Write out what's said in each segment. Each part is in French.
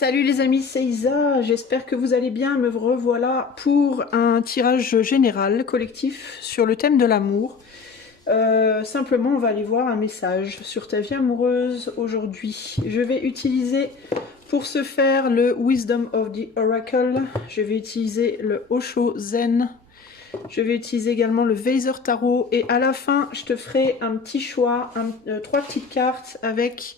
Salut les amis, c'est Isa, j'espère que vous allez bien, me revoilà pour un tirage général collectif sur le thème de l'amour. Simplement, on va aller voir un message sur ta vie amoureuse aujourd'hui. Je vais utiliser pour ce faire le Wisdom of the Oracle, je vais utiliser le Osho Zen, je vais utiliser également le Weiser Tarot et à la fin, je te ferai un petit choix, trois petites cartes avec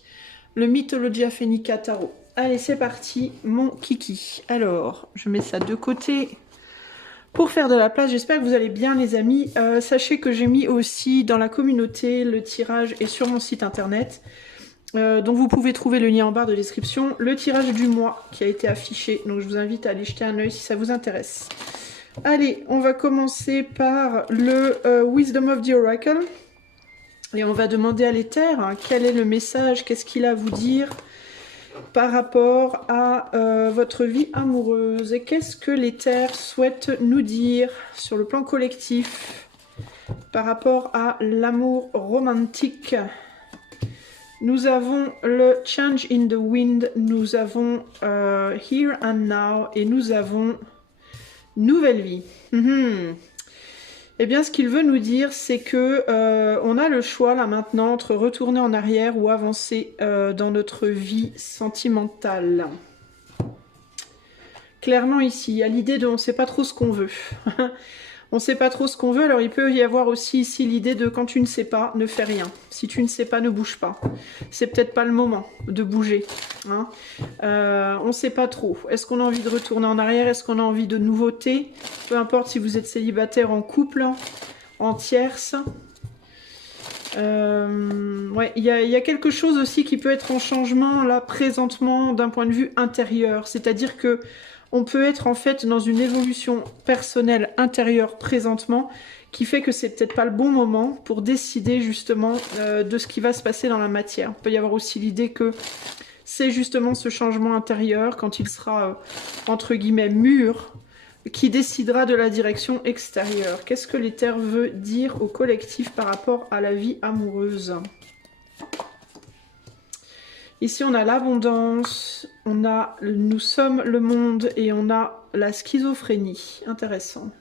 le Mythologia Phoenica Tarot. Allez, c'est parti, mon kiki. Alors, je mets ça de côté pour faire de la place. J'espère que vous allez bien, les amis. Sachez que j'ai mis aussi dans la communauté le tirage et sur mon site internet. Donc, vous pouvez trouver le lien en barre de description. Le tirage du mois qui a été affiché. Donc, je vous invite à aller jeter un œil si ça vous intéresse. Allez, on va commencer par le Wisdom of the Oracle. Et on va demander à l'éther quel est le message, qu'est-ce qu'il a à vous dire par rapport à votre vie amoureuse. Et qu'est-ce que l'éther souhaite nous dire sur le plan collectif par rapport à l'amour romantique. Nous avons le Change in the Wind, nous avons Here and Now et nous avons Nouvelle Vie. Eh bien, ce qu'il veut nous dire, c'est que on a le choix là maintenant entre retourner en arrière ou avancer dans notre vie sentimentale. Clairement ici, il y a l'idée de on ne sait pas trop ce qu'on veut. On ne sait pas trop ce qu'on veut, alors il peut y avoir aussi ici l'idée de quand tu ne sais pas, ne fais rien. Si tu ne sais pas, ne bouge pas. C'est peut-être pas le moment de bouger. Hein. On ne sait pas trop. Est-ce qu'on a envie de retourner en arrière? Est-ce qu'on a envie de nouveautés? Peu importe si vous êtes célibataire, en couple, en tierce. Ouais, il y a quelque chose aussi qui peut être en changement là présentement d'un point de vue intérieur. C'est-à-dire que on peut être en fait dans une évolution personnelle intérieure présentement qui fait que c'est peut-être pas le bon moment pour décider justement de ce qui va se passer dans la matière. Il peut y avoir aussi l'idée que c'est justement ce changement intérieur quand il sera entre guillemets mûr qui décidera de la direction extérieure. Qu'est-ce que l'éther veut dire au collectif par rapport à la vie amoureuse ? Ici, on a l'abondance, on a nous sommes le monde et on a la schizophrénie. Intéressant.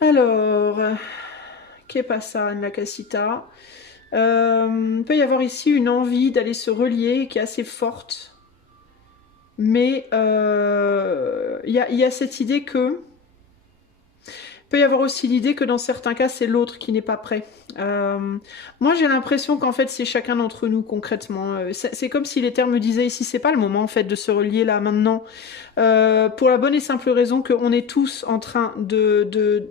Alors, qu'est passa la casita? Il peut y avoir ici une envie d'aller se relier qui est assez forte. Mais il y a cette idée que... Il peut y avoir aussi l'idée que dans certains cas, c'est l'autre qui n'est pas prêt. Moi, j'ai l'impression qu'en fait, c'est chacun d'entre nous, concrètement. C'est comme si l'éther me disait ici, c'est pas le moment, en fait, de se relier là, maintenant. Pour la bonne et simple raison qu'on est tous en train de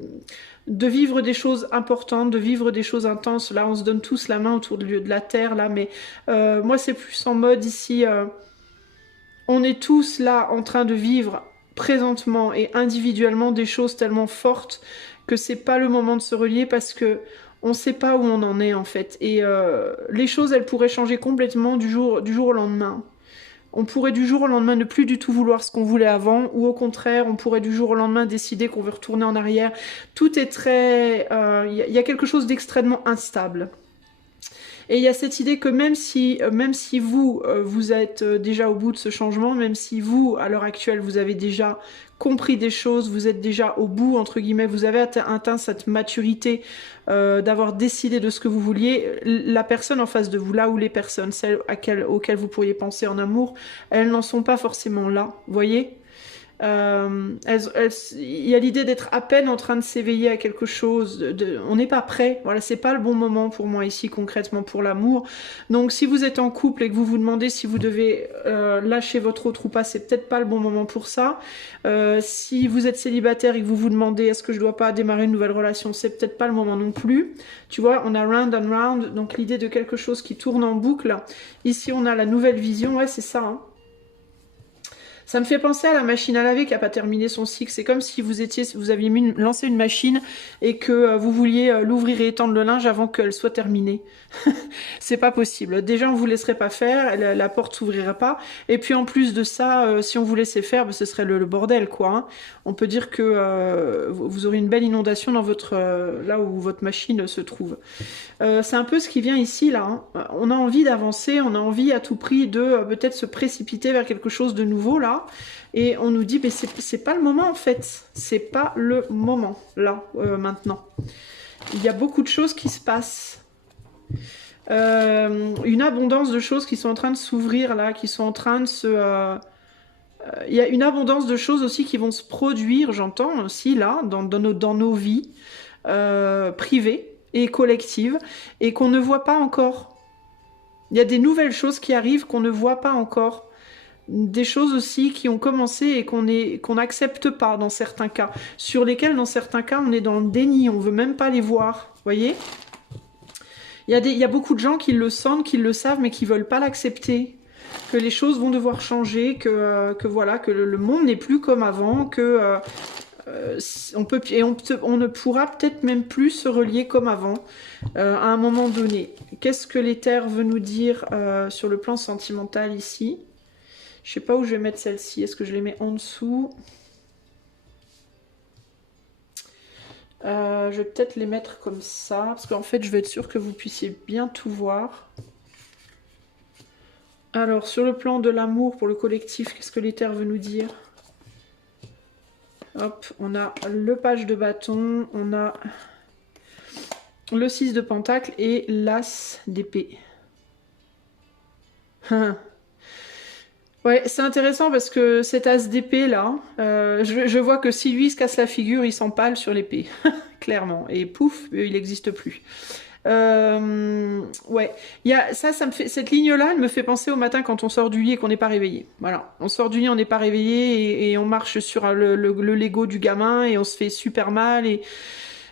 vivre des choses importantes, de vivre des choses intenses. Là, on se donne tous la main autour de la terre, là. Mais moi, c'est plus en mode ici... on est tous là en train de vivre présentement et individuellement des choses tellement fortes que c'est pas le moment de se relier parce que on sait pas où on en est en fait. Et les choses, elles pourraient changer complètement du jour au lendemain. On pourrait du jour au lendemain ne plus du tout vouloir ce qu'on voulait avant, ou au contraire, on pourrait du jour au lendemain décider qu'on veut retourner en arrière. Tout est très... y a quelque chose d'extrêmement instable. Et il y a cette idée que même si vous, vous êtes déjà au bout de ce changement, même si vous, à l'heure actuelle, vous avez déjà compris des choses, vous êtes déjà au bout, entre guillemets, vous avez atteint cette maturité d'avoir décidé de ce que vous vouliez, la personne en face de vous, là où les personnes, celles auxquelles vous pourriez penser en amour, elles n'en sont pas forcément là, vous voyez ? Il y a l'idée d'être à peine en train de s'éveiller à quelque chose, on n'est pas prêt, voilà, c'est pas le bon moment pour moi ici concrètement pour l'amour. Donc si vous êtes en couple et que vous vous demandez si vous devez lâcher votre autre ou pas, c'est peut-être pas le bon moment pour ça. Si vous êtes célibataire et que vous vous demandez est-ce que je dois pas démarrer une nouvelle relation, c'est peut-être pas le moment non plus. Tu vois, on a round and round, donc l'idée de quelque chose qui tourne en boucle. Ici on a la nouvelle vision, ouais c'est ça, hein. Ça me fait penser à la machine à laver qui n'a pas terminé son cycle. C'est comme si vous aviez lancé une machine et que vous vouliez l'ouvrir et étendre le linge avant qu'elle soit terminée. C'est pas possible. Déjà, on vous laisserait pas faire, la porte s'ouvrirait pas. Et puis en plus de ça, si on vous laissait faire, ce serait le bordel, quoi. Hein. On peut dire que vous aurez une belle inondation dans votre là où votre machine se trouve. C'est un peu ce qui vient ici, là. Hein. On a envie d'avancer, on a envie à tout prix de peut-être se précipiter vers quelque chose de nouveau, là. Et on nous dit, mais c'est pas le moment, en fait. C'est pas le moment, là, maintenant. Il y a beaucoup de choses qui se passent. Une abondance de choses qui sont en train de s'ouvrir, là, qui sont en train de se... il y a une abondance de choses aussi qui vont se produire, j'entends aussi, là, dans nos vies privées et collectives, et qu'on ne voit pas encore. Il y a des nouvelles choses qui arrivent qu'on ne voit pas encore. Des choses aussi qui ont commencé et qu'on n'accepte pas dans certains cas, sur lesquels dans certains cas on est dans le déni, on veut même pas les voir, vous voyez. Il y a beaucoup de gens qui le sentent, qui le savent, mais qui veulent pas l'accepter, que les choses vont devoir changer, que voilà, que le monde n'est plus comme avant, que on ne pourra peut-être même plus se relier comme avant à un moment donné. Qu'est-ce que l'éther veut nous dire sur le plan sentimental ici? Je sais pas où je vais mettre celle-ci. Est-ce que je les mets en dessous? Je vais peut-être les mettre comme ça, parce qu'en fait, je vais être sûre que vous puissiez bien tout voir. Alors, sur le plan de l'amour pour le collectif, qu'est-ce que l'éther veut nous dire? Hop, on a le page de bâton, on a le 6 de pentacle et l'as d'épée. Ouais, c'est intéressant parce que cet as d'épée là, je vois que si lui se casse la figure, il s'empale sur l'épée, clairement. Et pouf, il n'existe plus. Ouais, ça me fait, cette ligne-là, elle me fait penser au matin quand on sort du lit et qu'on n'est pas réveillé. Voilà, on sort du lit, on n'est pas réveillé et on marche sur le Lego du gamin et on se fait super mal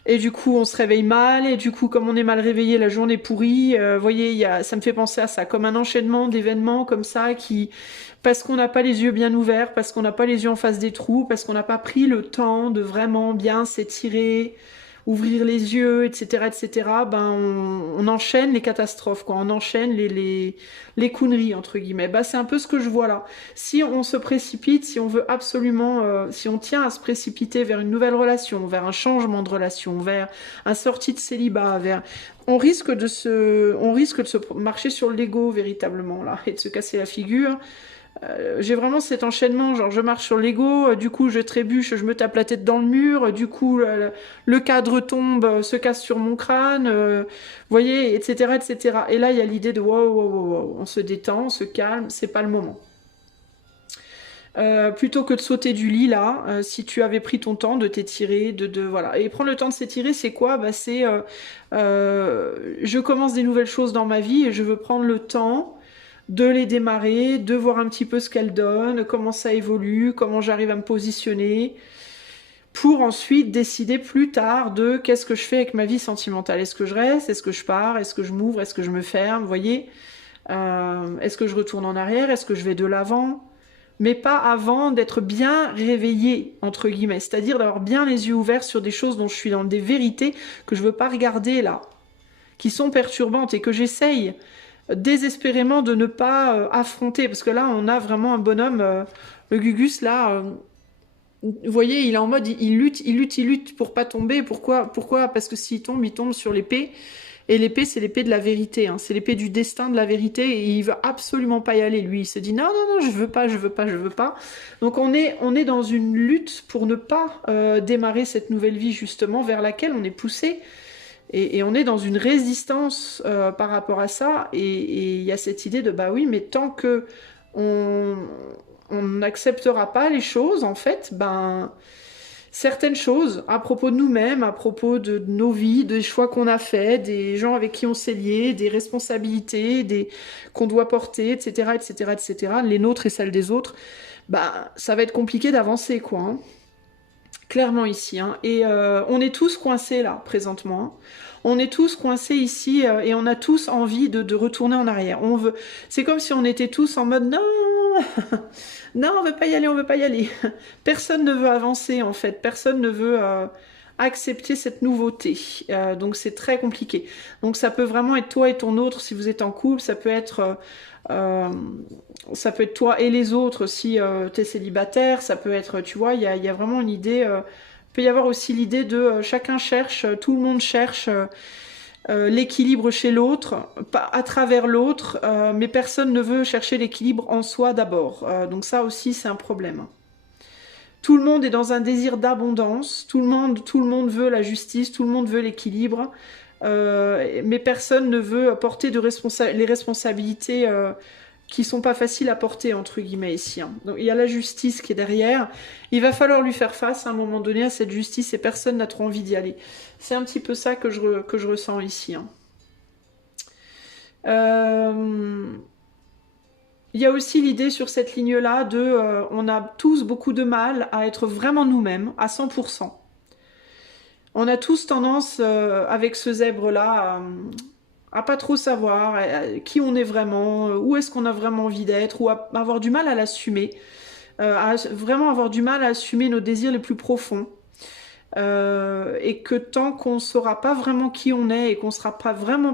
et du coup on se réveille mal et du coup comme on est mal réveillé, la journée pourrie. Voyez, ça me fait penser à ça, comme un enchaînement d'événements comme ça qui... Parce qu'on n'a pas les yeux bien ouverts, parce qu'on n'a pas les yeux en face des trous, parce qu'on n'a pas pris le temps de vraiment bien s'étirer, ouvrir les yeux, etc., ben on enchaîne les catastrophes, quoi. On enchaîne les conneries, entre guillemets. Ben, c'est un peu ce que je vois là. Si on se précipite, si on veut absolument, si on tient à se précipiter vers une nouvelle relation, vers un changement de relation, vers un sortie de célibat, on risque de se marcher sur l'ego véritablement là et de se casser la figure. J'ai vraiment cet enchaînement, genre je marche sur l'ego, du coup je trébuche, je me tape la tête dans le mur, du coup le cadre tombe, se casse sur mon crâne, vous voyez, etc., etc. Et là il y a l'idée de wow, on se détend, on se calme, c'est pas le moment. Plutôt que de sauter du lit là, si tu avais pris ton temps de t'étirer, voilà. Et prendre le temps de s'étirer, c'est quoi? Bah c'est je commence des nouvelles choses dans ma vie et je veux prendre le temps de les démarrer, de voir un petit peu ce qu'elles donnent, comment ça évolue, comment j'arrive à me positionner, pour ensuite décider plus tard de qu'est-ce que je fais avec ma vie sentimentale. Est-ce que je reste? Est-ce que je pars? Est-ce que je m'ouvre? Est-ce que je me ferme? Vous voyez? Est-ce que je retourne en arrière? Est-ce que je vais de l'avant? Mais pas avant d'être bien réveillée, entre guillemets. C'est-à-dire d'avoir bien les yeux ouverts sur des choses dont je suis dans des vérités que je veux pas regarder là, qui sont perturbantes et que j'essaye désespérément de ne pas affronter, parce que là on a vraiment un bonhomme, le Gugus là, vous voyez, il est en mode il lutte pour pas tomber. Pourquoi? Parce que s'il tombe, il tombe sur l'épée, et l'épée c'est l'épée de la vérité, hein. C'est l'épée du destin, de la vérité, et il veut absolument pas y aller, lui il se dit non, je veux pas. Donc on est dans une lutte pour ne pas démarrer cette nouvelle vie justement vers laquelle on est poussé. Et on est dans une résistance par rapport à ça, et il y a cette idée de bah oui, mais tant que on n'acceptera pas les choses, en fait, ben certaines choses à propos de nous-mêmes, à propos de nos vies, des choix qu'on a faits, des gens avec qui on s'est liés, des responsabilités, qu'on doit porter, etc., etc., etc., les nôtres et celles des autres, bah ça va être compliqué d'avancer, quoi. Hein. Clairement ici, hein. Et on est tous coincés là, présentement. Hein. On est tous coincés ici et on a tous envie de retourner en arrière. C'est comme si on était tous en mode non, non, on veut pas y aller, on veut pas y aller. Personne ne veut avancer en fait, personne ne veut accepter cette nouveauté. Donc c'est très compliqué. Donc ça peut vraiment être toi et ton autre si vous êtes en couple, euh, ça peut être toi et les autres si tu es célibataire, ça peut être, tu vois, il y a vraiment une idée. Peut y avoir aussi l'idée de chacun cherche, tout le monde cherche. L'équilibre chez l'autre, à travers l'autre, mais personne ne veut chercher l'équilibre en soi d'abord. Donc ça aussi, c'est un problème. Tout le monde est dans un désir d'abondance, tout le monde veut la justice, tout le monde veut l'équilibre, mais personne ne veut porter les responsabilités qui sont pas faciles à porter, entre guillemets, ici. Hein. Donc il y a la justice qui est derrière. Il va falloir lui faire face à un moment donné à cette justice et personne n'a trop envie d'y aller. C'est un petit peu ça que je ressens ici. Hein. Il y a aussi l'idée sur cette ligne-là de on a tous beaucoup de mal à être vraiment nous-mêmes, à 100%. On a tous tendance, avec ce zèbre-là, à pas trop savoir qui on est vraiment, où est-ce qu'on a vraiment envie d'être, ou à avoir du mal à l'assumer, à vraiment avoir du mal à assumer nos désirs les plus profonds. Et que tant qu'on ne saura pas vraiment qui on est et qu'on sera pas vraiment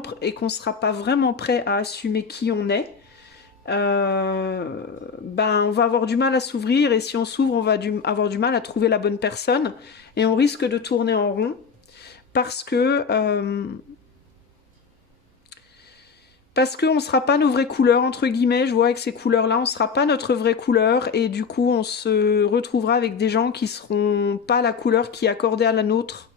prêt à assumer qui on est, ben on va avoir du mal à s'ouvrir, et si on s'ouvre, on va avoir du mal à trouver la bonne personne, et on risque de tourner en rond parce qu'on ne sera pas nos vraies couleurs, entre guillemets, je vois avec ces couleurs-là, on ne sera pas notre vraie couleur, et du coup on se retrouvera avec des gens qui seront pas la couleur qui est accordée à la nôtre.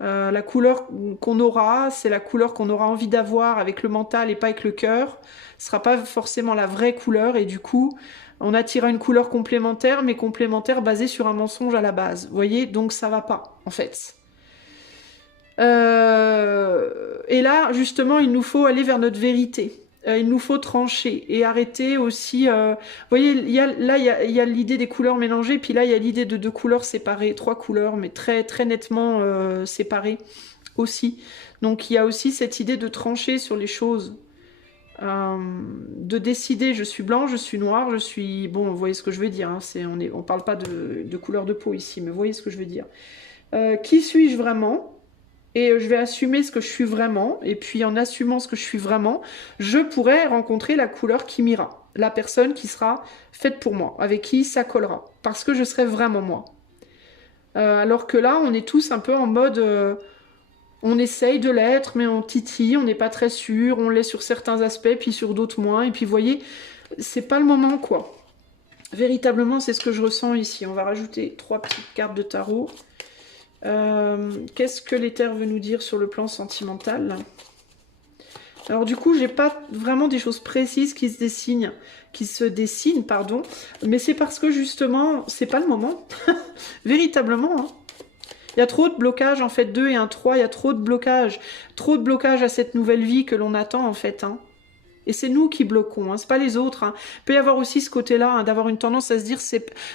La couleur qu'on aura, c'est la couleur qu'on aura envie d'avoir avec le mental et pas avec le cœur. Ce sera pas forcément la vraie couleur, et du coup on attirera une couleur complémentaire, mais complémentaire basée sur un mensonge à la base. Vous voyez, donc ça va pas en fait. Et là, justement, il nous faut aller vers notre vérité. Il nous faut trancher et arrêter aussi. Vous voyez, il y a l'idée des couleurs mélangées, puis là, il y a l'idée de deux couleurs séparées, trois couleurs, mais très, très nettement séparées aussi. Donc, il y a aussi cette idée de trancher sur les choses. De décider, je suis blanc, je suis noir, je suis... Bon, vous voyez ce que je veux dire, hein, on parle pas de couleur de peau ici, mais vous voyez ce que je veux dire. Qui suis-je vraiment ? Et je vais assumer ce que je suis vraiment, et puis en assumant ce que je suis vraiment, je pourrai rencontrer la couleur qui m'ira, la personne qui sera faite pour moi, avec qui ça collera, parce que je serai vraiment moi. Alors que là, on est tous un peu en mode... on essaye de l'être, mais on titille, on n'est pas très sûr, on l'est sur certains aspects, puis sur d'autres moins, et puis vous voyez, c'est pas le moment, quoi. Véritablement, c'est ce que je ressens ici. On va rajouter 3 petites cartes de tarot. Qu'est-ce que l'éther veut nous dire sur le plan sentimental? Alors du coup, j'ai pas vraiment des choses précises qui se dessinent, pardon, mais c'est parce que justement, c'est pas le moment, véritablement. Hein. Il y a trop de blocages, en fait, 2 et un 3, il y a trop de blocages à cette nouvelle vie que l'on attend, en fait. Hein. Et c'est nous qui bloquons, hein, c'est pas les autres. Hein. Il peut y avoir aussi ce côté-là, hein, d'avoir une tendance à se dire,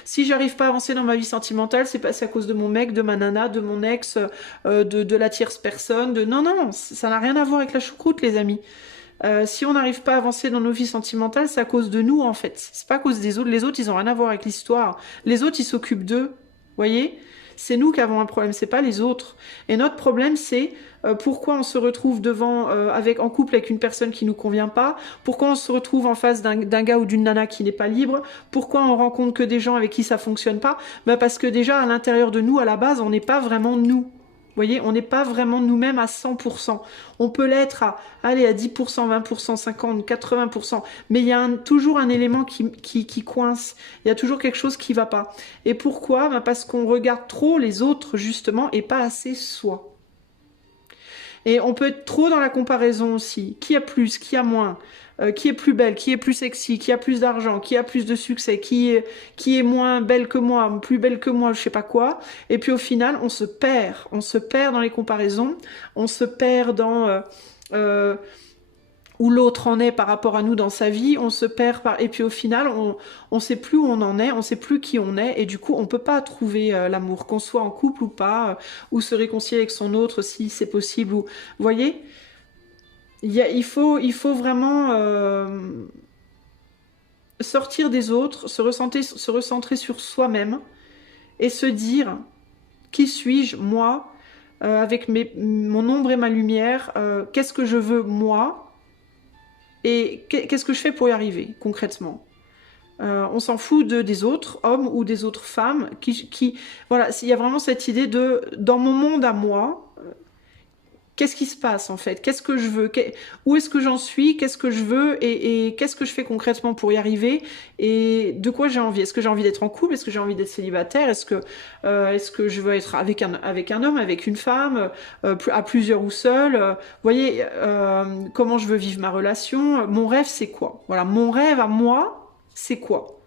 si j'arrive pas à avancer dans ma vie sentimentale, c'est à cause de mon mec, de ma nana, de mon ex, de la tierce personne. Non, non, ça n'a rien à voir avec la choucroute, les amis. Si on n'arrive pas à avancer dans nos vies sentimentales, c'est à cause de nous, en fait. C'est pas à cause des autres. Les autres, ils ont rien à voir avec l'histoire. Les autres, ils s'occupent d'eux. Voyez ? C'est nous qui avons un problème, c'est pas les autres. Et notre problème, c'est pourquoi on se retrouve en couple avec une personne qui nous convient pas, pourquoi on se retrouve en face d'un gars ou d'une nana qui n'est pas libre, pourquoi on rencontre que des gens avec qui ça fonctionne pas. Parce que déjà, à l'intérieur de nous, à la base, on n'est pas vraiment nous. Vous voyez, on n'est pas vraiment nous-mêmes à 100%. On peut l'être à 10%, 20%, 50%, 80%. Mais il y a toujours un élément qui coince. Il y a toujours quelque chose qui ne va pas. Et pourquoi ? Parce qu'on regarde trop les autres, justement, et pas assez soi. Et on peut être trop dans la comparaison aussi. Qui a plus, qui a moins ? Qui est plus belle, qui est plus sexy, qui a plus d'argent, qui a plus de succès, qui est moins belle que moi, plus belle que moi, je sais pas quoi. Et puis au final, on se perd dans les comparaisons, on se perd dans où l'autre en est par rapport à nous dans sa vie, on se perd et puis au final, on sait plus où on en est, on sait plus qui on est, et du coup, on peut pas trouver l'amour, qu'on soit en couple ou pas, ou se réconcilier avec son autre si c'est possible, ou vous voyez. Il faut vraiment sortir des autres, se recentrer sur soi-même et se dire qui suis-je, moi, avec mon ombre et ma lumière, qu'est-ce que je veux, moi, et qu'est-ce que je fais pour y arriver, concrètement. On s'en fout des autres hommes ou des autres femmes voilà, il y a vraiment cette idée de dans mon monde à moi, qu'est-ce qui se passe en fait, qu'est-ce que je veux, où est-ce que j'en suis, qu'est-ce que je veux et qu'est-ce que je fais concrètement pour y arriver et de quoi j'ai envie. Est-ce que j'ai envie d'être en couple, est-ce que j'ai envie d'être célibataire, est-ce que je veux être avec un homme, avec une femme, à plusieurs ou seul, vous voyez, comment je veux vivre ma relation, mon rêve c'est quoi, voilà, mon rêve à moi c'est quoi?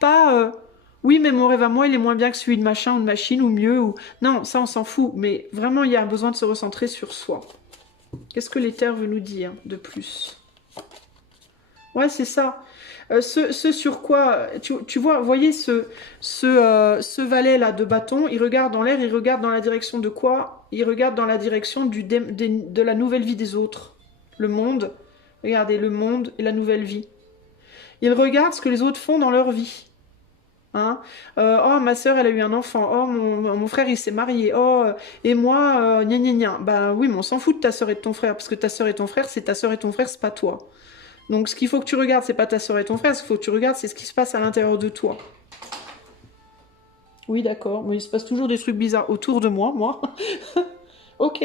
Pas oui, mais mon rêve à moi, il est moins bien que celui de machin ou de machine ou mieux. Ou... Non, ça, on s'en fout. Mais vraiment, il y a besoin de se recentrer sur soi. Qu'est-ce que l'éther veut nous dire de plus? Ouais, c'est ça. Ce sur quoi... Tu vois, voyez ce valet-là de bâton, il regarde dans l'air, il regarde dans la direction de quoi? Il regarde dans la direction de la nouvelle vie des autres. Le monde. Regardez, le monde et la nouvelle vie. Il regarde ce que les autres font dans leur vie. Hein, oh, ma soeur, elle a eu un enfant. Oh, mon frère, il s'est marié. Oh, et moi, gna gna gna. Bah oui, mais on s'en fout de ta soeur et de ton frère, parce que ta soeur et ton frère, c'est ta soeur et ton frère, c'est pas toi. Donc, ce qu'il faut que tu regardes, c'est pas ta soeur et ton frère. Ce qu'il faut que tu regardes, c'est ce qui se passe à l'intérieur de toi. Oui, d'accord. Mais il se passe toujours des trucs bizarres autour de moi, moi. Ok.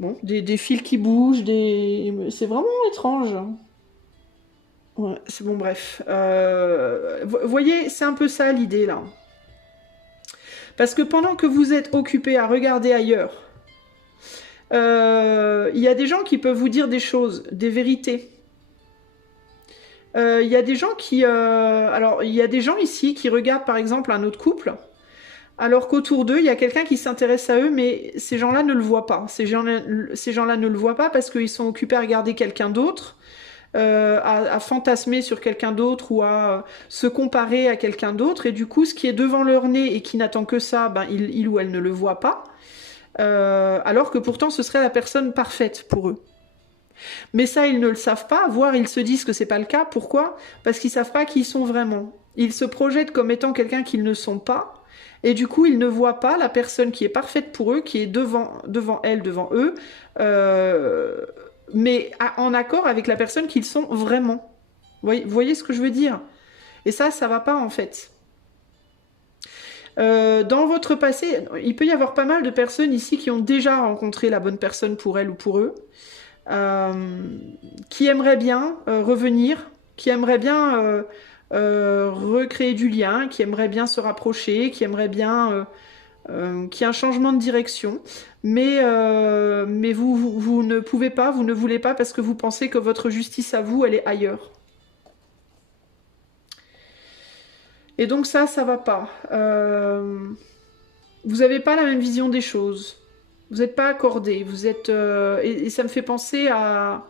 Bon, des fils qui bougent, c'est vraiment étrange. Ouais, c'est bon, bref. Voyez, c'est un peu ça l'idée là. Parce que pendant que vous êtes occupé à regarder ailleurs, il y a des gens qui peuvent vous dire des choses, des vérités. Il y a des gens qui... alors, il y a des gens ici qui regardent par exemple un autre couple, alors qu'autour d'eux, il y a quelqu'un qui s'intéresse à eux, mais ces gens-là ne le voient pas. Ces gens-là ne le voient pas parce qu'ils sont occupés à regarder quelqu'un d'autre. À fantasmer sur quelqu'un d'autre ou à se comparer à quelqu'un d'autre, et du coup ce qui est devant leur nez et qui n'attend que ça, ben, il ou elle ne le voit pas, alors que pourtant ce serait la personne parfaite pour eux. Mais ça, ils ne le savent pas, voire ils se disent que c'est pas le cas. Pourquoi? Parce qu'ils savent pas qui ils sont vraiment. Ils se projettent comme étant quelqu'un qu'ils ne sont pas, et du coup ils ne voient pas la personne qui est parfaite pour eux, qui est devant elle, devant eux, mais en accord avec la personne qu'ils sont vraiment. Vous voyez ce que je veux dire? Et ça va pas en fait. Dans votre passé, il peut y avoir pas mal de personnes ici qui ont déjà rencontré la bonne personne pour elle ou pour eux, qui aimeraient bien revenir, qui aimeraient bien recréer du lien, qui aimeraient bien se rapprocher, qui aimeraient bien qu'il y ait un changement de direction, mais vous ne pouvez pas, vous ne voulez pas parce que vous pensez que votre justice à vous, elle est ailleurs. Et donc ça va pas. Vous n'avez pas la même vision des choses. Vous n'êtes pas accordés. Vous êtes et ça me fait penser à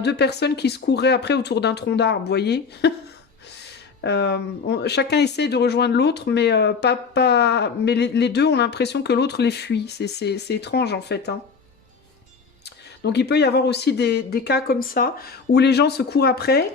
deux personnes qui se courraient après autour d'un tronc d'arbre, vous voyez. Chacun essaie de rejoindre l'autre, mais mais les deux ont l'impression que l'autre les fuit. C'est étrange en fait. Hein. Donc il peut y avoir aussi des cas comme ça, où les gens se courent après,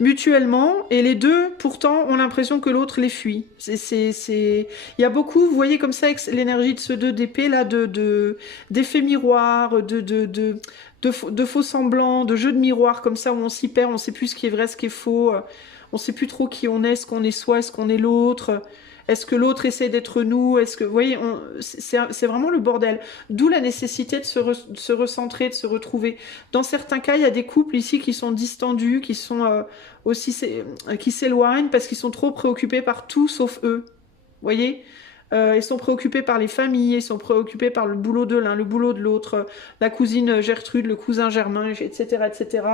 mutuellement, et les deux pourtant ont l'impression que l'autre les fuit. Il y a beaucoup, vous voyez comme ça, avec l'énergie de ce 2 d'épée là, d'effets miroirs, de faux semblants, de jeux de miroirs comme ça, où on s'y perd, on ne sait plus ce qui est vrai, ce qui est faux. On ne sait plus trop qui on est qu'on est soi, est-ce qu'on est l'autre, est-ce que l'autre essaie d'être nous, est-ce que... Vous voyez, c'est vraiment le bordel. D'où la nécessité de se recentrer, de se retrouver. Dans certains cas, il y a des couples ici qui sont distendus, qui sont qui s'éloignent parce qu'ils sont trop préoccupés par tout sauf eux. Vous voyez, ils sont préoccupés par les familles, ils sont préoccupés par le boulot de l'un, le boulot de l'autre, la cousine Gertrude, le cousin Germain, etc., etc.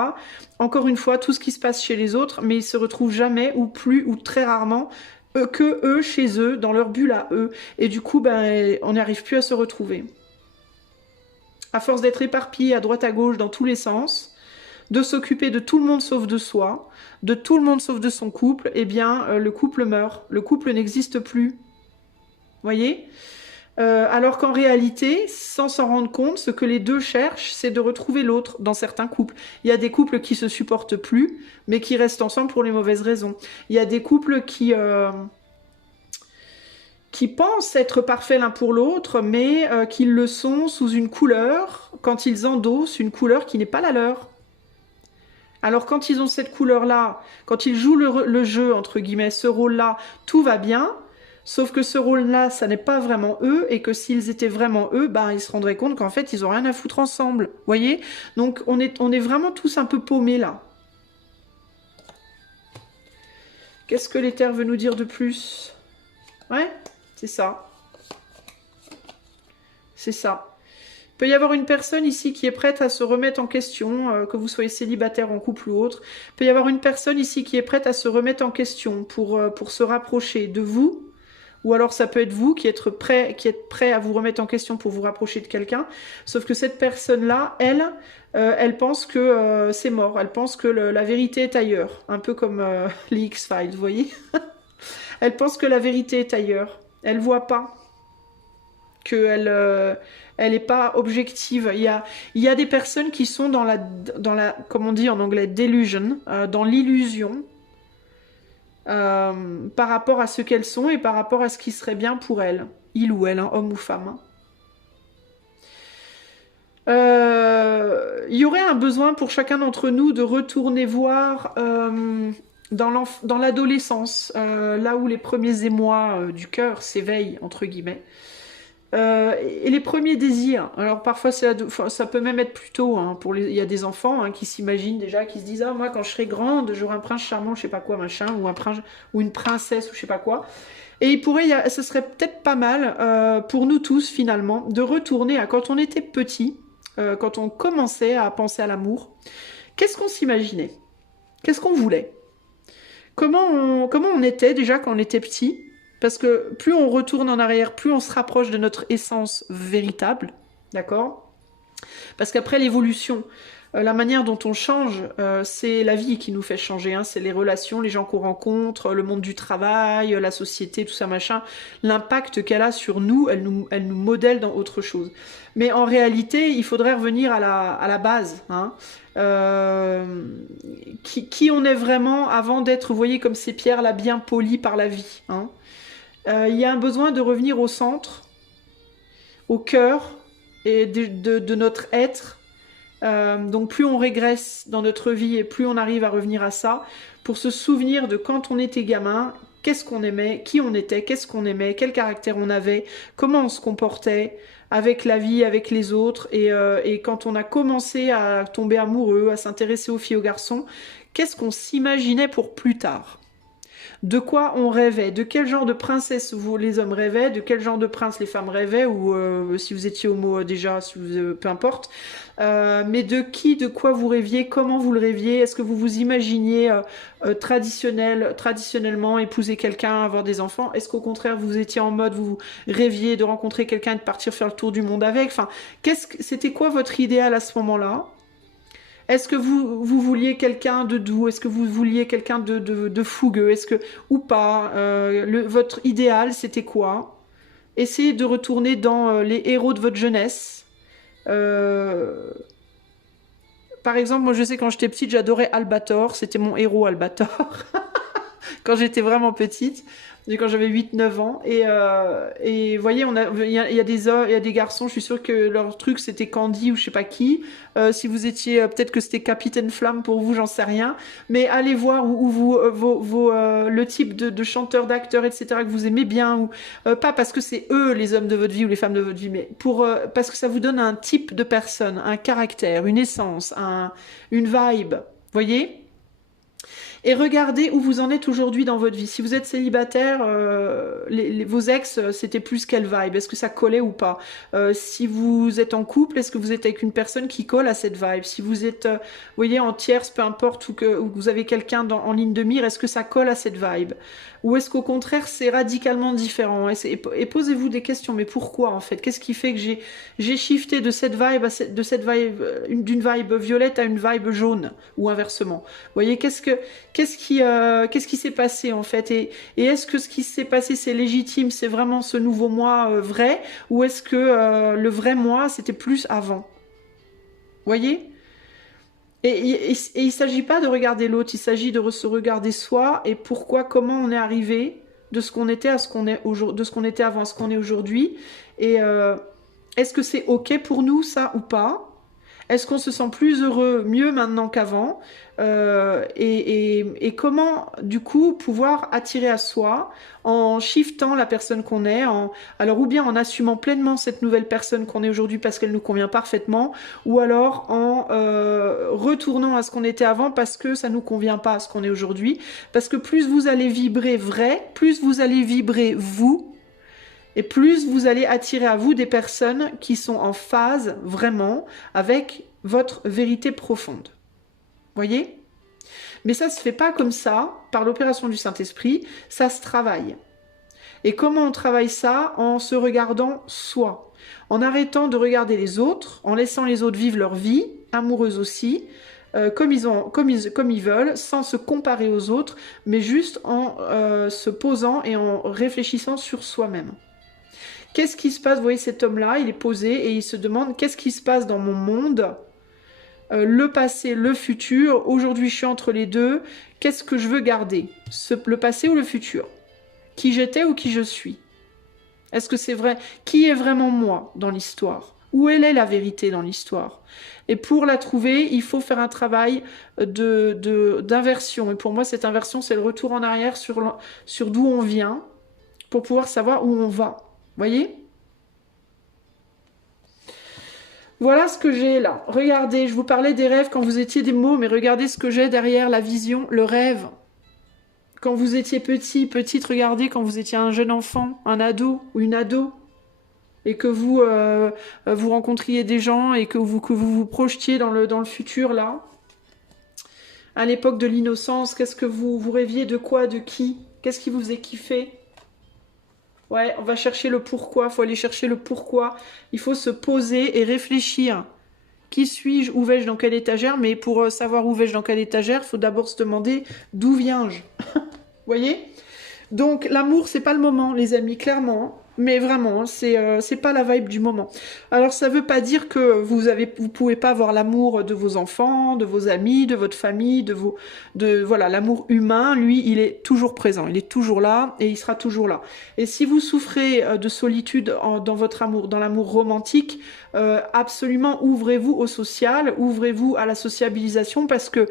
Encore une fois, tout ce qui se passe chez les autres, mais ils se retrouvent jamais, ou plus, ou très rarement, que eux, chez eux, dans leur bulle à eux. Et du coup, ben, on n'arrive plus à se retrouver. À force d'être éparpillés à droite à gauche dans tous les sens, de s'occuper de tout le monde sauf de soi, de tout le monde sauf de son couple, eh bien, le couple meurt. Le couple n'existe plus. Voyez, Alors qu'en réalité, sans s'en rendre compte, ce que les deux cherchent, c'est de retrouver l'autre dans certains couples. Il y a des couples qui se supportent plus, mais qui restent ensemble pour les mauvaises raisons. Il y a des couples qui pensent être parfaits l'un pour l'autre, mais qui le sont sous une couleur, quand ils endossent une couleur qui n'est pas la leur. Alors quand ils ont cette couleur-là, quand ils jouent le jeu, entre guillemets, ce rôle-là, tout va bien, sauf que ce rôle-là, ça n'est pas vraiment eux, et que s'ils étaient vraiment eux, ben, ils se rendraient compte qu'en fait, ils n'ont rien à foutre ensemble. Voyez? Donc on est vraiment tous un peu paumés là. Qu'est-ce que l'éther veut nous dire de plus? Ouais, c'est ça. C'est ça. Il peut y avoir une personne ici qui est prête à se remettre en question, que vous soyez célibataire, en couple ou autre. Il peut y avoir une personne ici qui est prête à se remettre en question pour se rapprocher de vous. Ou alors ça peut être vous qui êtes prêt à vous remettre en question pour vous rapprocher de quelqu'un. Sauf que cette personne-là, elle pense que c'est mort. Elle pense que la vérité est ailleurs. Un peu comme les X-Files, vous voyez. Elle pense que la vérité est ailleurs. Elle voit pas qu'elle elle n'est pas objective. Il y a des personnes qui sont dans la comme on dit en anglais, delusion, dans l'illusion, par rapport à ce qu'elles sont et par rapport à ce qui serait bien pour elles. Il ou elle, hein, homme ou femme. Il y aurait un besoin pour chacun d'entre nous de retourner voir dans l'adolescence, là où les premiers émois du cœur s'éveillent, entre guillemets. Et les premiers désirs, alors parfois ça peut même être plus tôt, hein, il y a des enfants qui s'imaginent déjà, qui se disent ah moi quand je serai grande j'aurai un prince charmant, je sais pas quoi machin, ou un prince ou une princesse ou je sais pas quoi. Et ce serait peut-être pas mal pour nous tous finalement de retourner à quand on était petit, quand on commençait à penser à l'amour. Qu'est-ce qu'on s'imaginait? Qu'est-ce qu'on voulait? Comment on était déjà quand on était petit? Parce que plus on retourne en arrière, plus on se rapproche de notre essence véritable, d'accord? Parce qu'après l'évolution, la manière dont on change, c'est la vie qui nous fait changer, hein. C'est les relations, les gens qu'on rencontre, le monde du travail, la société, tout ça machin. L'impact qu'elle a sur nous, elle nous modèle dans autre chose. Mais en réalité, il faudrait revenir à la base, hein. Qui on est vraiment avant d'être, vous voyez, comme ces pierres là bien polies par la vie, hein. Il y a un besoin de revenir au centre, au cœur et de notre être. Donc plus on régresse dans notre vie et plus on arrive à revenir à ça, pour se souvenir de quand on était gamin, qu'est-ce qu'on aimait, qui on était, qu'est-ce qu'on aimait, quel caractère on avait, comment on se comportait avec la vie, avec les autres, et quand on a commencé à tomber amoureux, à s'intéresser aux filles, aux garçons, qu'est-ce qu'on s'imaginait pour plus tard? De quoi on rêvait? De quel genre de princesse vous, les hommes rêvaient? De quel genre de prince les femmes rêvaient? Ou si vous étiez homo déjà, si vous, peu importe. Mais de quoi vous rêviez? Comment vous le rêviez? Est-ce que vous vous imaginiez traditionnellement épouser quelqu'un, avoir des enfants? Est-ce qu'au contraire vous étiez en mode, vous rêviez de rencontrer quelqu'un et de partir faire le tour du monde avec? Enfin, c'était quoi votre idéal à ce moment-là? Est-ce que vous vouliez quelqu'un de doux? Est-ce que vous vouliez quelqu'un de fougueux? Ou pas? Votre idéal, c'était quoi? Essayez de retourner dans les héros de votre jeunesse. Par exemple, moi je sais quand j'étais petite, j'adorais Albator. C'était mon héros, Albator. Quand j'étais vraiment petite. Quand j'avais 8-9 ans. Et vous voyez, il y a des garçons, je suis sûre que leur truc c'était Candy ou je sais pas qui. Si vous étiez, peut-être que c'était Capitaine Flamme pour vous, j'en sais rien. Mais allez voir le type de chanteur, d'acteur, etc. que vous aimez bien. Ou, pas parce que c'est eux les hommes de votre vie ou les femmes de votre vie, mais parce que ça vous donne un type de personne, un caractère, une essence, une vibe. Voyez ? Et regardez où vous en êtes aujourd'hui dans votre vie. Si vous êtes célibataire, vos ex, c'était plus quelle vibe? Est-ce que ça collait ou pas? Si vous êtes en couple, est-ce que vous êtes avec une personne qui colle à cette vibe? Si vous êtes, vous voyez, en tierce, peu importe, ou que vous avez quelqu'un en ligne de mire, est-ce que ça colle à cette vibe? Ou est-ce qu'au contraire, c'est radicalement différent? Et posez-vous des questions, mais pourquoi en fait? Qu'est-ce qui fait que j'ai shifté de cette vibe, d'une vibe violette à une vibe jaune? Ou inversement? Vous voyez, Qu'est-ce qui s'est passé en fait? Et est-ce que ce qui s'est passé c'est légitime, c'est vraiment ce nouveau moi vrai, ou est-ce que le vrai moi c'était plus avant? Voyez? Et il ne s'agit pas de regarder l'autre, il s'agit de se regarder soi et pourquoi, comment on est arrivé de ce qu'on était à ce qu'on est aujourd'hui, de ce qu'on était avant à ce qu'on est aujourd'hui. Et est-ce que c'est ok pour nous ça ou pas? Est-ce qu'on se sent plus heureux, mieux maintenant qu'avant? Et comment, du coup, pouvoir attirer à soi en shiftant la personne qu'on est, alors ou bien en assumant pleinement cette nouvelle personne qu'on est aujourd'hui parce qu'elle nous convient parfaitement, ou alors en retournant à ce qu'on était avant parce que ça nous convient pas à ce qu'on est aujourd'hui. Parce que plus vous allez vibrer vrai, plus vous allez vibrer vous, et plus vous allez attirer à vous des personnes qui sont en phase vraiment avec votre vérité profonde. Voyez? Mais ça se fait pas comme ça, par l'opération du Saint-Esprit, ça se travaille. Et comment on travaille ça? En se regardant soi, en arrêtant de regarder les autres, en laissant les autres vivre leur vie, amoureuse aussi, comme ils veulent, sans se comparer aux autres, mais juste en se posant et en réfléchissant sur soi-même. Qu'est-ce qui se passe? Vous voyez, cet homme-là, il est posé et il se demande qu'est-ce qui se passe dans mon monde? Le passé, le futur, aujourd'hui je suis entre les deux, qu'est-ce que je veux garder? Le passé ou le futur? Qui j'étais ou qui je suis? Est-ce que c'est vrai? Qui est vraiment moi dans l'histoire? Où elle est la vérité dans l'histoire? Et pour la trouver, il faut faire un travail d'inversion. Et pour moi, cette inversion, c'est le retour en arrière sur d'où on vient pour pouvoir savoir où on va. Voyez? Voilà ce que j'ai là. Regardez, je vous parlais des rêves quand vous étiez des mots, mais regardez ce que j'ai derrière la vision, le rêve. Quand vous étiez petite, regardez quand vous étiez un jeune enfant, un ado ou une ado, et que vous rencontriez des gens et que vous projetiez dans le futur là. À l'époque de l'innocence, qu'est-ce que vous rêviez de quoi, de qui? Qu'est-ce qui vous faisait kiffer? Ouais, on va chercher le pourquoi, il faut aller chercher le pourquoi. Il faut se poser et réfléchir. Qui suis-je? Où vais-je? Dans quelle étagère? Mais pour savoir où vais-je dans quelle étagère, il faut d'abord se demander d'où viens-je. Voyez? Donc l'amour, c'est pas le moment, les amis, clairement. Mais vraiment, c'est pas la vibe du moment. Alors ça veut pas dire que vous pouvez pas avoir l'amour de vos enfants, de vos amis, de votre famille, voilà, l'amour humain, lui, il est toujours présent, il est toujours là et il sera toujours là. Et si vous souffrez de solitude dans votre amour, dans l'amour romantique, absolument ouvrez-vous au social, ouvrez-vous à la sociabilisation parce que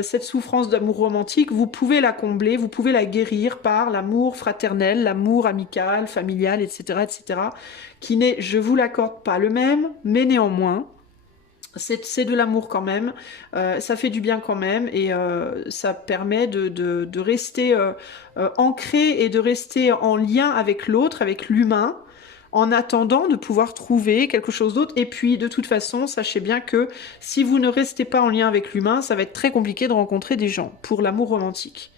cette souffrance d'amour romantique, vous pouvez la combler, vous pouvez la guérir par l'amour fraternel, l'amour amical, familial, etc., qui n'est, je vous l'accorde, pas le même, mais néanmoins, c'est de l'amour quand même, ça fait du bien quand même, et ça permet de rester ancré et de rester en lien avec l'autre, avec l'humain, en attendant de pouvoir trouver quelque chose d'autre. Et puis, de toute façon, sachez bien que si vous ne restez pas en lien avec l'humain, ça va être très compliqué de rencontrer des gens pour l'amour romantique.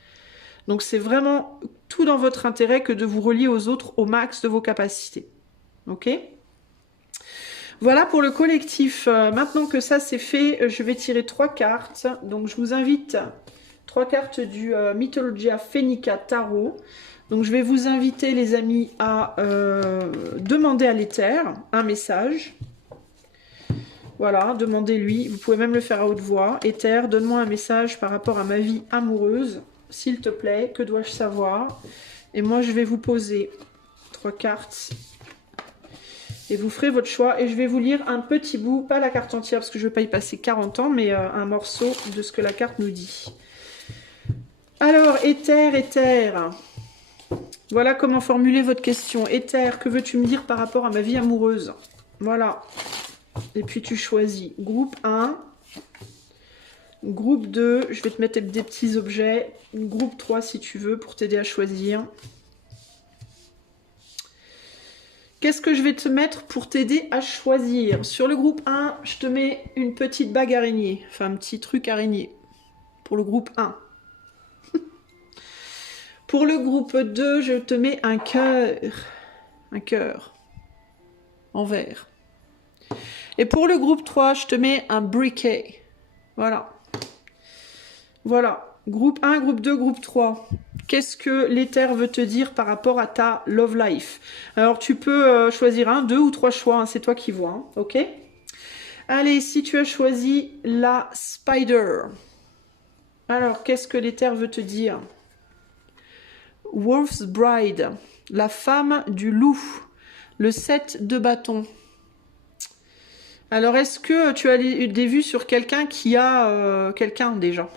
Donc c'est vraiment tout dans votre intérêt que de vous relier aux autres au max de vos capacités. Ok ? Voilà pour le collectif. Maintenant que ça c'est fait, je vais tirer 3 cartes. Donc je vous invite, 3 cartes du Mythologia Phoenica Tarot. Donc je vais vous inviter les amis à demander à l'éther un message. Voilà, demandez-lui. Vous pouvez même le faire à haute voix. Éther, donne-moi un message par rapport à ma vie amoureuse. S'il te plaît, que dois-je savoir? Et moi, je vais vous poser 3 cartes. Et vous ferez votre choix. Et je vais vous lire un petit bout, pas la carte entière, parce que je ne vais pas y passer 40 ans, mais un morceau de ce que la carte nous dit. Alors, Éther. Voilà comment formuler votre question. Éther, que veux-tu me dire par rapport à ma vie amoureuse? Voilà. Et puis tu choisis. Groupe 1. Groupe 2, je vais te mettre des petits objets. Groupe 3 si tu veux pour t'aider à choisir. Qu'est-ce que je vais te mettre pour t'aider à choisir? Sur le groupe 1, je te mets une petite bague araignée. Enfin, un petit truc araignée. Pour le groupe 1. Pour le groupe 2, je te mets un cœur. Un cœur. En verre. Et pour le groupe 3, je te mets un briquet. Voilà. Voilà. Groupe 1, groupe 2, groupe 3. Qu'est-ce que l'éther veut te dire par rapport à ta love life? Alors tu peux choisir un, deux ou trois choix, hein, c'est toi qui vois, hein, ok? Allez, si tu as choisi la Spider, alors qu'est-ce que l'éther veut te dire? Wolf's Bride, la femme du loup, le 7 de bâton. Alors, est-ce que tu as des vues sur quelqu'un qui a... quelqu'un déjà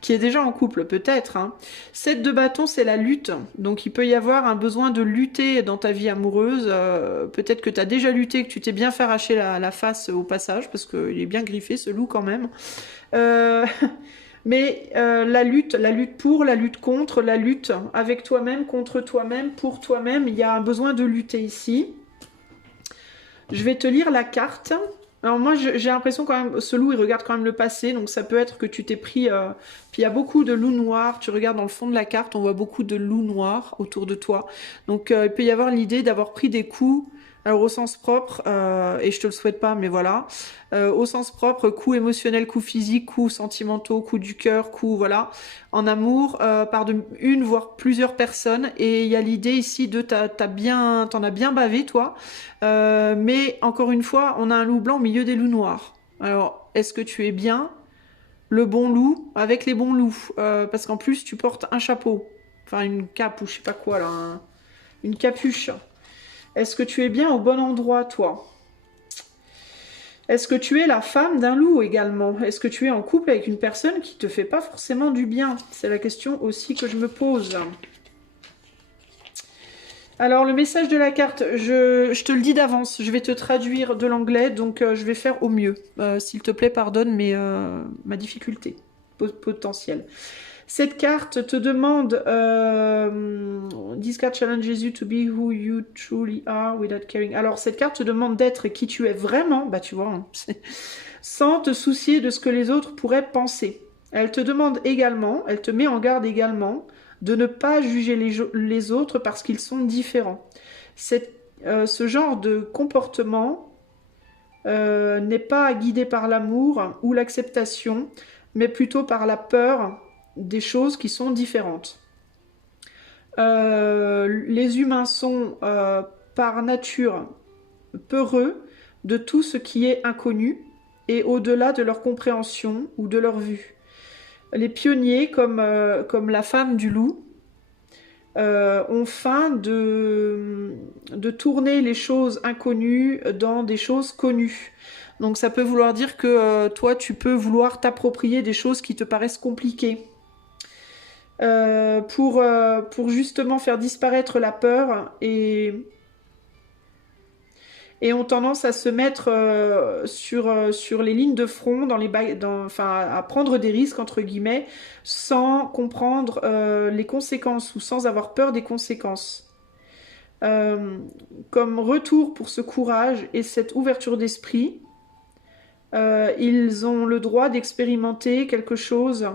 qui est déjà en couple, peut-être. Hein. 7 de bâton, c'est la lutte. Donc, il peut y avoir un besoin de lutter dans ta vie amoureuse. Peut-être que tu as déjà lutté, que tu t'es bien fait arracher la face au passage, parce qu'il est bien griffé, ce loup, quand même. Mais la lutte pour, la lutte contre, la lutte avec toi-même, contre toi-même, pour toi-même, il y a un besoin de lutter ici. Je vais te lire la carte. Alors moi, j'ai l'impression quand même, ce loup, il regarde quand même le passé, donc ça peut être que tu t'es pris... Puis il y a beaucoup de loups noirs, tu regardes dans le fond de la carte, on voit beaucoup de loups noirs autour de toi. Donc il peut y avoir l'idée d'avoir pris des coups, alors au sens propre, et je te le souhaite pas, mais voilà. Au sens propre, coups émotionnels, coups physiques, coups sentimentaux, coups du cœur, coups, voilà, en amour, par une voire plusieurs personnes. Et il y a l'idée ici de t'en as bien bavé, toi. Mais encore une fois, on a un loup blanc au milieu des loups noirs. Alors, est-ce que tu es bien le bon loup avec les bons loups? Parce qu'en plus, tu portes un chapeau. Enfin, une cape ou je sais pas quoi, là. Une capuche. Est-ce que tu es bien au bon endroit, toi? Est-ce que tu es la femme d'un loup également? Est-ce que tu es en couple avec une personne qui te fait pas forcément du bien? C'est la question aussi que je me pose. Alors, le message de la carte, je te le dis d'avance, je vais te traduire de l'anglais, donc je vais faire au mieux. S'il te plaît, pardonne ma difficulté potentielle. Cette carte te demande This card challenges you to be who you truly are without caring. Alors, cette carte te demande d'être qui tu es vraiment, bah tu vois, hein, sans te soucier de ce que les autres pourraient penser. Elle te demande également, elle te met en garde également, de ne pas juger les autres parce qu'ils sont différents. Ce genre de comportement n'est pas guidé par l'amour ou l'acceptation, mais plutôt par la peur des choses qui sont différentes. Les humains sont par nature peureux de tout ce qui est inconnu et au-delà de leur compréhension ou de leur vue. Les pionniers, comme la femme du loup, ont faim de tourner les choses inconnues dans des choses connues. Donc ça peut vouloir dire que toi, tu peux vouloir t'approprier des choses qui te paraissent compliquées. Pour justement faire disparaître la peur et ont tendance à se mettre sur les lignes de front, à prendre des risques, entre guillemets, sans comprendre les conséquences ou sans avoir peur des conséquences. Comme retour pour ce courage et cette ouverture d'esprit, ils ont le droit d'expérimenter quelque chose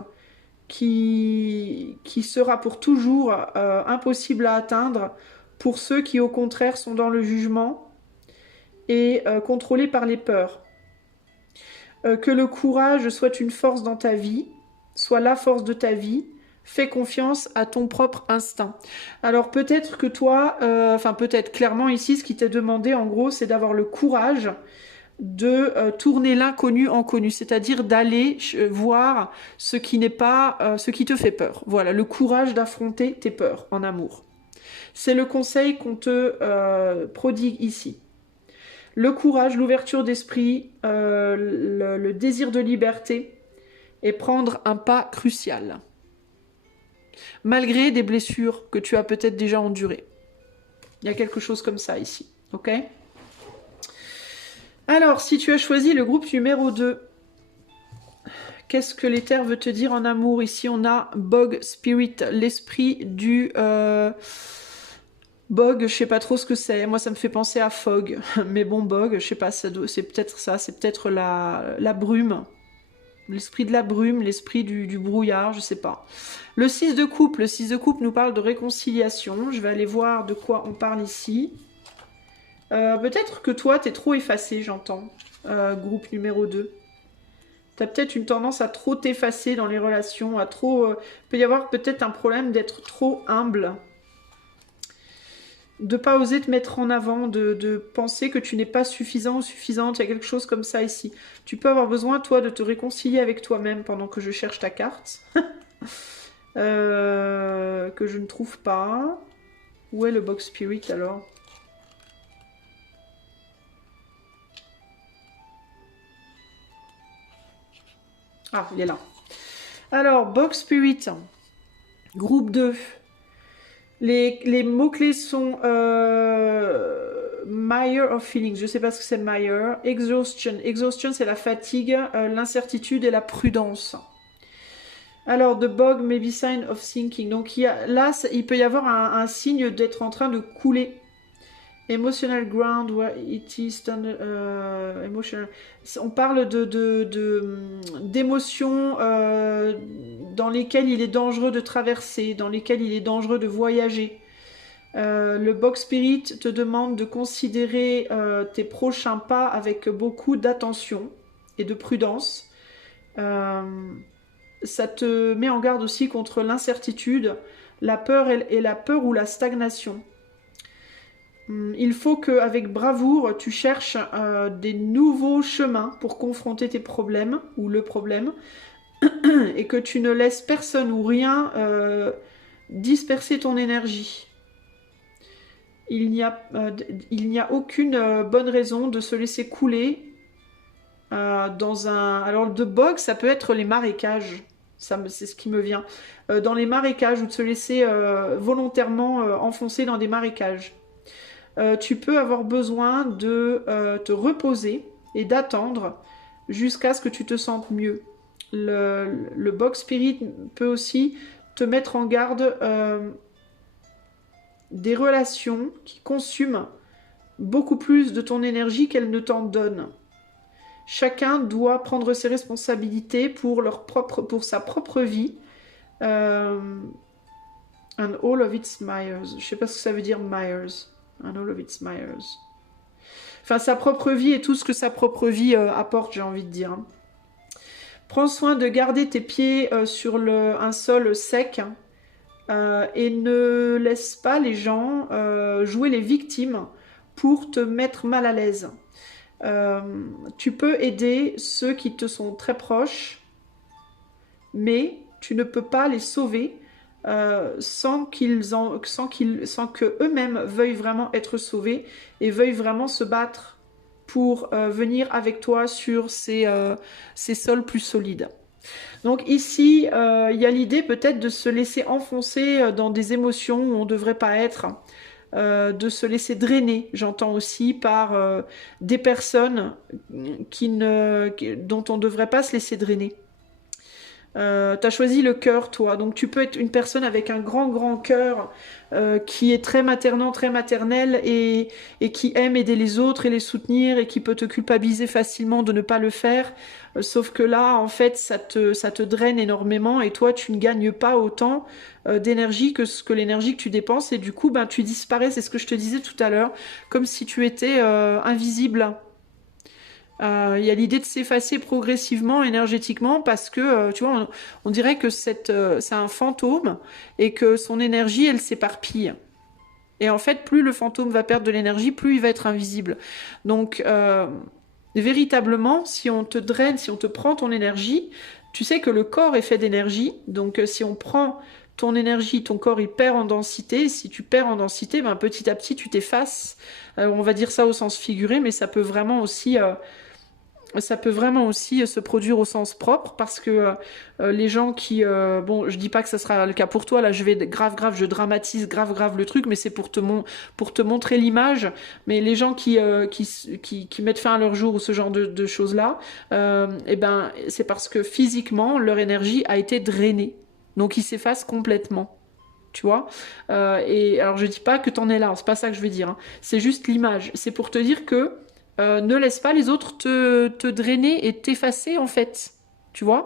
qui sera pour toujours impossible à atteindre pour ceux qui, au contraire, sont dans le jugement et contrôlé par les peurs. Que le courage soit une force dans ta vie, soit la force de ta vie, fais confiance à ton propre instinct. Alors peut-être que toi, peut-être clairement ici, ce qui t'est demandé en gros, c'est d'avoir le courage de tourner l'inconnu en connu, c'est-à-dire d'aller voir ce qui n'est pas, ce qui te fait peur. Voilà, le courage d'affronter tes peurs en amour. C'est le conseil qu'on te prodigue ici. Le courage, l'ouverture d'esprit, le désir de liberté et prendre un pas crucial. Malgré des blessures que tu as peut-être déjà endurées. Il y a quelque chose comme ça ici, ok ? Alors, si tu as choisi le groupe numéro 2, qu'est-ce que l'éther veut te dire en amour? Ici, on a Bog Spirit, l'esprit du... Bog, je sais pas trop ce que c'est. Moi, ça me fait penser à Fog. Mais bon, Bog, je sais pas, c'est peut-être ça. C'est peut-être la brume. L'esprit de la brume, l'esprit du brouillard, je sais pas. Le 6 de coupe. Le 6 de coupe nous parle de réconciliation. Je vais aller voir de quoi on parle ici. Peut-être que toi, t'es trop effacé, j'entends. Groupe numéro 2. Tu as peut-être une tendance à trop t'effacer dans les relations, à trop... il peut y avoir peut-être un problème d'être trop humble. De pas oser te mettre en avant, de penser que tu n'es pas suffisant ou suffisante. Il y a quelque chose comme ça ici. Tu peux avoir besoin, toi, de te réconcilier avec toi-même pendant que je cherche ta carte. Que je ne trouve pas. Où est le Box Spirit alors? Ah, il est là. Alors, Box Spirit, groupe 2. Les mots-clés sont Mire of Feelings, je ne sais pas ce que c'est Mire. Exhaustion. Exhaustion, c'est la fatigue, l'incertitude et la prudence. Alors, The Bog, maybe sign of sinking. Donc, là, il peut y avoir un signe d'être en train de couler. Emotional ground, where it is emotional. On parle d'émotions dans lesquelles il est dangereux de traverser, dans lesquelles il est dangereux de voyager. Le Box Spirit te demande de considérer tes prochains pas avec beaucoup d'attention et de prudence. Ça te met en garde aussi contre l'incertitude, la peur et la peur ou la stagnation. Il faut qu'avec bravoure, tu cherches des nouveaux chemins pour confronter tes problèmes ou le problème et que tu ne laisses personne ou rien disperser ton énergie. Il n'y a aucune bonne raison de se laisser couler dans un... Alors, de bog, ça peut être les marécages. C'est ce qui me vient. Dans les marécages, ou de se laisser volontairement enfoncer dans des marécages. Tu peux avoir besoin de te reposer et d'attendre jusqu'à ce que tu te sentes mieux. Le Box Spirit peut aussi te mettre en garde des relations qui consument beaucoup plus de ton énergie qu'elles ne t'en donnent. Chacun doit prendre ses responsabilités pour sa propre vie. And all of its Myers. Je ne sais pas ce que ça veut dire Myers. And all of its Myers. Enfin, sa propre vie et tout ce que sa propre vie apporte, j'ai envie de dire. Prends soin de garder tes pieds sur un sol sec et ne laisse pas les gens jouer les victimes pour te mettre mal à l'aise. Tu peux aider ceux qui te sont très proches, mais tu ne peux pas les sauver sans que eux-mêmes veuillent vraiment être sauvés et veuillent vraiment se battre pour venir avec toi sur ces sols plus solides. Donc ici, il y a l'idée peut-être de se laisser enfoncer dans des émotions où on ne devrait pas être, de se laisser drainer, j'entends aussi, par des personnes dont on ne devrait pas se laisser drainer. T'as choisi le cœur, toi, donc tu peux être une personne avec un grand cœur qui est très maternant, très maternel et qui aime aider les autres et les soutenir et qui peut te culpabiliser facilement de ne pas le faire, sauf que là, en fait, ça te draine énormément et toi, tu ne gagnes pas autant d'énergie que l'énergie que tu dépenses et du coup, ben, tu disparais, c'est ce que je te disais tout à l'heure, comme si tu étais invisible. Il y a l'idée de s'effacer progressivement énergétiquement parce que, tu vois, on dirait que c'est un fantôme et que son énergie, elle s'éparpille. Et en fait, plus le fantôme va perdre de l'énergie, plus il va être invisible. Donc, véritablement, si on te draine, si on te prend ton énergie, tu sais que le corps est fait d'énergie. Donc, si on prend ton énergie, ton corps, il perd en densité. Si tu perds en densité, ben, petit à petit, tu t'effaces. On va dire ça au sens figuré, mais ça peut vraiment aussi... se produire au sens propre parce que les gens qui... bon, je dis pas que ça sera le cas pour toi, là je vais je dramatise grave le truc, mais c'est pour te montrer l'image. Mais les gens qui mettent fin à leur jour ou ce genre de choses-là, eh ben, c'est parce que physiquement, leur énergie a été drainée. Donc ils s'effacent complètement. Tu vois, et alors je dis pas que t'en es là, c'est pas ça que je veux dire, hein. C'est juste l'image. C'est pour te dire que ne laisse pas les autres te drainer et t'effacer en fait. Tu vois,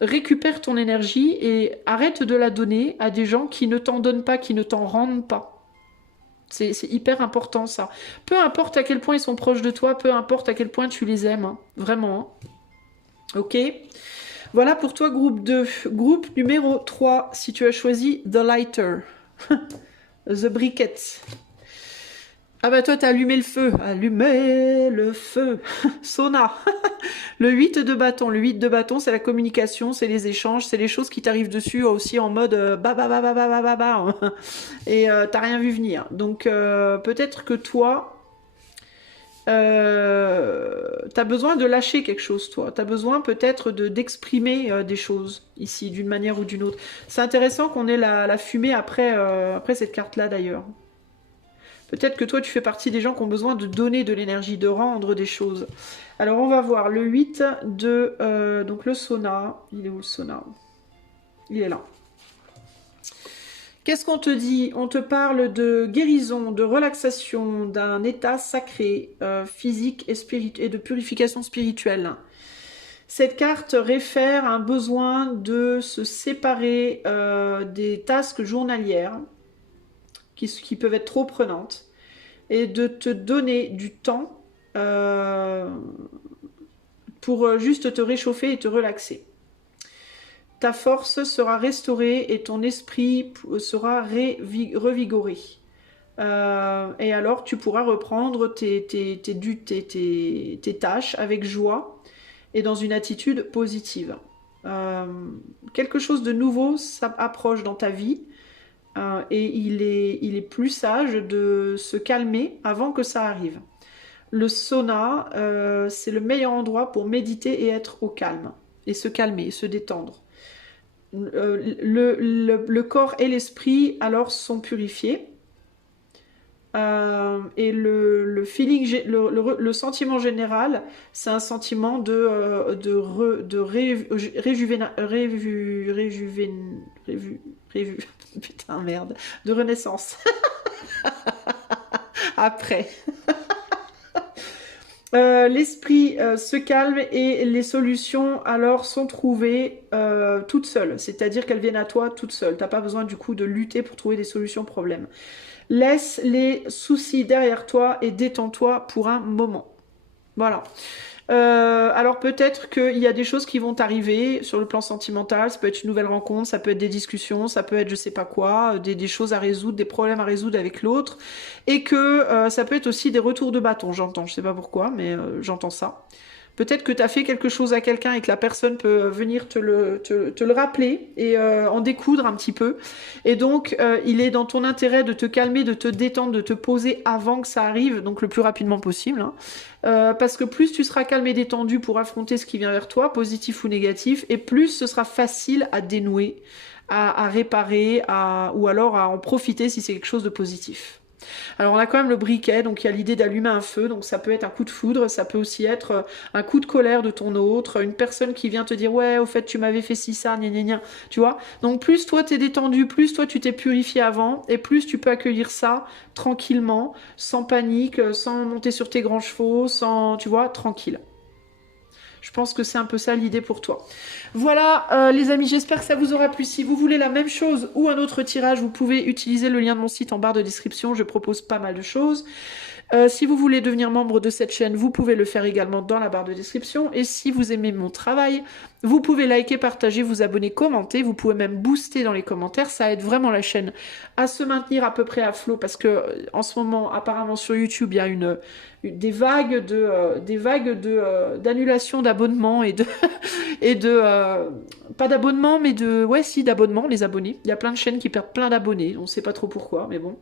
récupère ton énergie et arrête de la donner à des gens qui ne t'en donnent pas, qui ne t'en rendent pas. C'est hyper important ça. Peu importe à quel point ils sont proches de toi, peu importe à quel point tu les aimes, hein. Vraiment. Hein. Ok. Voilà pour toi, groupe 2. Groupe numéro 3, si tu as choisi The Lighter. The Briquette. Ah bah toi, t'as allumé le feu. Allumé le feu. Sauna. Le 8 de bâton. Le 8 de bâton, c'est la communication, c'est les échanges, c'est les choses qui t'arrivent dessus aussi en mode bah bah bah bah bah bah bah bah. Et t'as rien vu venir. Donc peut-être que toi, t'as besoin de lâcher quelque chose, toi. T'as besoin peut-être d'exprimer des choses ici, d'une manière ou d'une autre. C'est intéressant qu'on ait la fumée après cette carte-là, d'ailleurs. Peut-être que toi, tu fais partie des gens qui ont besoin de donner de l'énergie, de rendre des choses. Alors, on va voir le 8 de... donc, le sauna. Il est où, le sauna? Il est là. Qu'est-ce qu'on te dit? On te parle de guérison, de relaxation, d'un état sacré, physique et de purification spirituelle. Cette carte réfère à un besoin de se séparer des tasks journalières qui peuvent être trop prenantes et de te donner du temps pour juste te réchauffer et te relaxer. Ta force sera restaurée et ton esprit sera revigoré. Et alors tu pourras reprendre tes tâches avec joie et dans une attitude positive. Quelque chose de nouveau s'approche dans ta vie et il est plus sage de se calmer avant que ça arrive. Le sauna, c'est le meilleur endroit pour méditer et être au calme, et se calmer, et se détendre. Le corps et l'esprit alors sont purifiés. Et le feeling, le sentiment général, c'est un sentiment putain merde, de renaissance. Après. L'esprit se calme et les solutions alors sont trouvées toutes seules, c'est-à-dire qu'elles viennent à toi toutes seules. T'as pas besoin du coup de lutter pour trouver des solutions aux problèmes. Laisse les soucis derrière toi et détends-toi pour un moment. Voilà. Alors peut-être qu'il y a des choses qui vont t'arriver sur le plan sentimental, ça peut être une nouvelle rencontre, ça peut être des discussions, ça peut être je sais pas quoi, des choses à résoudre, des problèmes à résoudre avec l'autre, et que ça peut être aussi des retours de bâton, j'entends, je sais pas pourquoi, mais j'entends ça. Peut-être que tu as fait quelque chose à quelqu'un et que la personne peut venir te le rappeler et en découdre un petit peu. Et donc, il est dans ton intérêt de te calmer, de te détendre, de te poser avant que ça arrive, donc le plus rapidement possible. Hein. Parce que plus tu seras calme et détendu pour affronter ce qui vient vers toi, positif ou négatif, et plus ce sera facile à dénouer, à réparer, ou alors à en profiter si c'est quelque chose de positif. Alors on a quand même le briquet, donc il y a l'idée d'allumer un feu, donc ça peut être un coup de foudre, ça peut aussi être un coup de colère de ton autre, une personne qui vient te dire ouais au fait tu m'avais fait ci ça, gna gna gna, tu vois. Donc plus toi t'es détendu, plus toi tu t'es purifié avant, et plus tu peux accueillir ça tranquillement, sans panique, sans monter sur tes grands chevaux, sans, tu vois, tranquille. Je pense que c'est un peu ça l'idée pour toi. Voilà les amis, j'espère que ça vous aura plu. Si vous voulez la même chose ou un autre tirage, vous pouvez utiliser le lien de mon site en barre de description. Je propose pas mal de choses. Si vous voulez devenir membre de cette chaîne, vous pouvez le faire également dans la barre de description. Et si vous aimez mon travail, vous pouvez liker, partager, vous abonner, commenter. Vous pouvez même booster dans les commentaires. Ça aide vraiment la chaîne à se maintenir à peu près à flot parce que en ce moment, apparemment sur YouTube, il y a des vagues d'annulation d'abonnements et de pas d'abonnements mais d'abonnements, les abonnés. Il y a plein de chaînes qui perdent plein d'abonnés. On ne sait pas trop pourquoi, mais bon.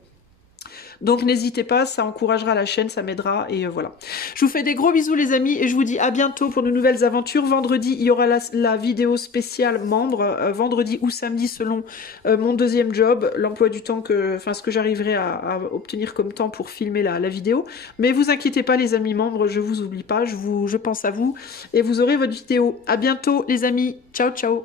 Donc n'hésitez pas, ça encouragera la chaîne, ça m'aidera et voilà. Je vous fais des gros bisous les amis et je vous dis à bientôt pour de nouvelles aventures. Vendredi, il y aura la vidéo spéciale membre, vendredi ou samedi selon mon deuxième job, l'emploi du temps ce que j'arriverai à obtenir comme temps pour filmer la vidéo. Mais vous inquiétez pas les amis membres, je vous oublie pas, je pense à vous et vous aurez votre vidéo. À bientôt les amis, ciao ciao.